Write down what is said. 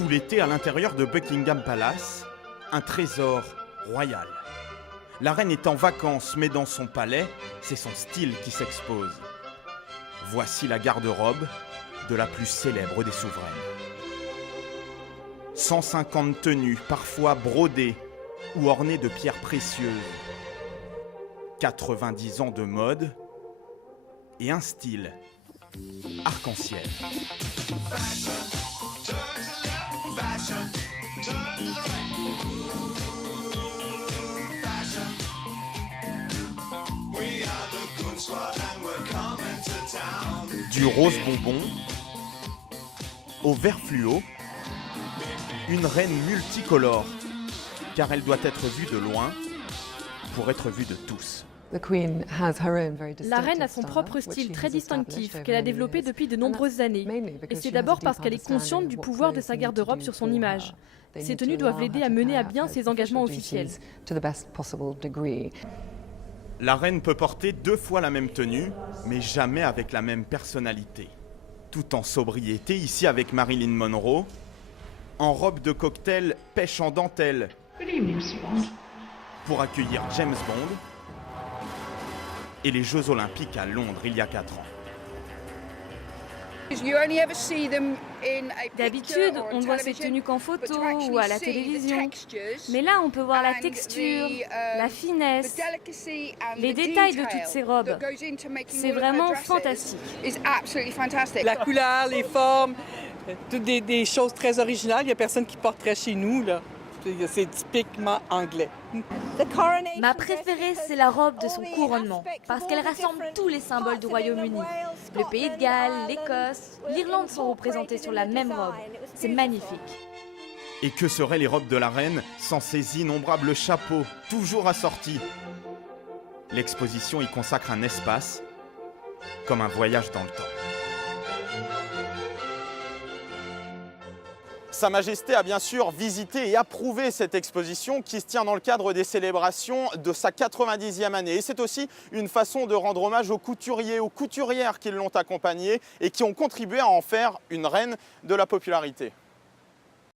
Tout l'été, à l'intérieur de Buckingham Palace, un trésor royal. La reine est en vacances, mais dans son palais, c'est son style qui s'expose. Voici la garde-robe de la plus célèbre des souveraines. 150 tenues, parfois brodées ou ornées de pierres précieuses. 90 ans de mode et un style arc-en-ciel. Du rose bonbon au vert fluo, une reine multicolore, car elle doit être vue de loin pour être vue de tous. La reine a son propre style très distinctif qu'elle a développé depuis de nombreuses années. Et c'est d'abord parce qu'elle est consciente du pouvoir de sa garde-robe sur son image. Ces tenues doivent l'aider à mener à bien ses engagements officiels. La reine peut porter 2 fois la même tenue, mais jamais avec la même personnalité. Tout en sobriété, ici avec Marilyn Monroe, en robe de cocktail pêche en dentelle, pour accueillir James Bond, et les Jeux Olympiques à Londres il y a 4 ans. D'habitude, on voit ces tenues qu'en photo ou à la télévision. Mais là, on peut voir la texture, la finesse, les détails de toutes ces robes. C'est vraiment fantastique. La couleur, les formes, toutes des choses très originales. Il n'y a personne qui porterait chez nous, là. C'est typiquement anglais. Ma préférée, c'est la robe de son couronnement, parce qu'elle rassemble tous les symboles du Royaume-Uni. Le Pays de Galles, l'Écosse, l'Irlande sont représentés sur la même robe. C'est magnifique. Et que seraient les robes de la reine sans ces innombrables chapeaux, toujours assortis? L'exposition y consacre un espace, comme un voyage dans le temps. Sa Majesté a bien sûr visité et approuvé cette exposition qui se tient dans le cadre des célébrations de sa 90e année. Et c'est aussi une façon de rendre hommage aux couturiers, aux couturières qui l'ont accompagnée et qui ont contribué à en faire une reine de la popularité.